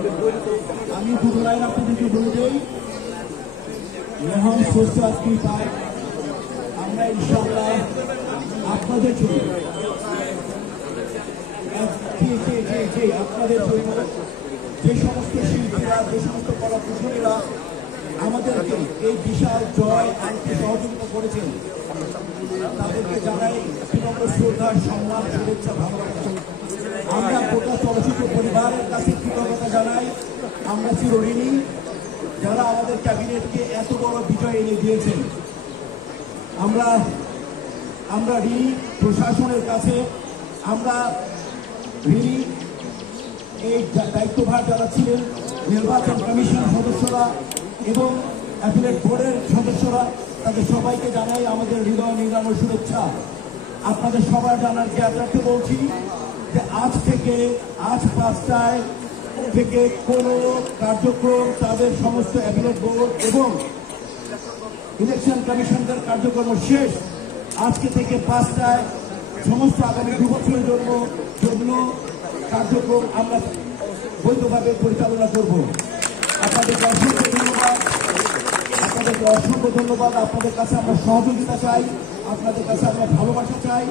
আমি দুটো লাইন আপনাদেরকে বলে দেই, মহান স্রষ্টা কৃপায় আমরা ইনশাআল্লাহ আপনাদের জন্য আপনাদের জন্য যে সমস্ত শিল্পীরা, যে সমস্ত কলাকুশলীরা আমাদেরকে এই বিশাল জয় আনতে সহযোগিতা করেছেন, তাদেরকে জানাই বিনম্র শ্রদ্ধা, সম্মান, শুভেচ্ছা, ভালোবাসা। আমরা গোটা চলচ্চিত্র পরিবারের কাছে কৃতজ্ঞতা জানাই। আমরা চিরঋণী যারা আমাদের ক্যাবিনেটকে এত বড় বিজয় এনে দিয়েছেন। আমরা ঋণী প্রশাসনের কাছে, আমরা ঋণী এই দায়িত্বভার যারা ছিলেন, নির্বাচন কমিশন সদস্যরা এবং অ্যাপিলেট বোর্ডের সদস্যরা, তাদের সবাইকে জানাই আমাদের হৃদয় নিরানো শুভেচ্ছা। আপনাদের সবার জানার জ্ঞাতার্থে বলছি যে আজ 5টায় থেকে কোনো কার্যক্রম তাদের সমস্ত অ্যাপিলেট বোর্ড এবং ইলেকশন কমিশনদের কার্যক্রম শেষ। আজকে থেকে 5টায় সমস্ত আগামী 2 বছরের জন্য কার্যক্রম আমরা বৈধভাবে পরিচালনা করব। আপনাদেরকে অসংখ্য ধন্যবাদ, আপনাদের কাছে আমরা সহযোগিতা চাই, আপনাদের কাছে আমরা ভালোবাসা চাই।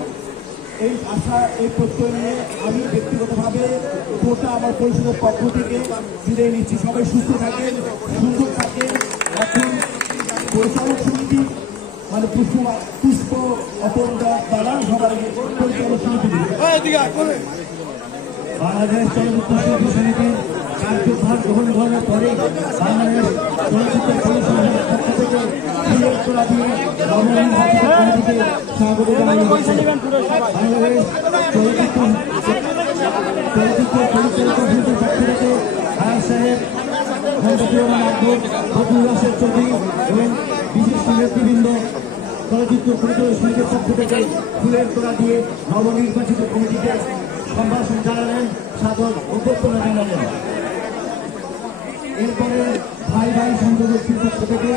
এই আশা, এই প্রত্যয় নিয়ে আমি ব্যক্তিগতভাবে গোটা আমার পরিষদের পক্ষ থেকে বিদায় নিচ্ছি। সবাই সুস্থ থাকেন, সুন্দর থাকেন। এখন পরিচালক সমিতি মানে পুষ্প অপন দালাল সবার পরিচালক সমিতি, বাংলাদেশ চলচ্চিত্র শিল্পী সমিতির কার্যভার গ্রহণ করার পরে বাংলাদেশ চলচ্চিত্র পরিষদের পক্ষ থেকে স্বাগত জানানো হচ্ছে। বাংলাদেশ চলচ্চিত্র পরিচালক সমিতির পক্ষ থেকে ভাই সাহেব ফজলুল চৌধুরী এবং বিশিষ্ট নেতৃবৃন্দ চলচ্চিত্র পরিচালক সমিতির পক্ষ থেকে ফুলের তোড়া দিয়ে নবনির্বাচিত কমিটিতে সম্ভাষণ জানালেন, সাদর অভ্যর্থনা জানালেন। এরপরে ভাই সংযোগের পক্ষ থেকে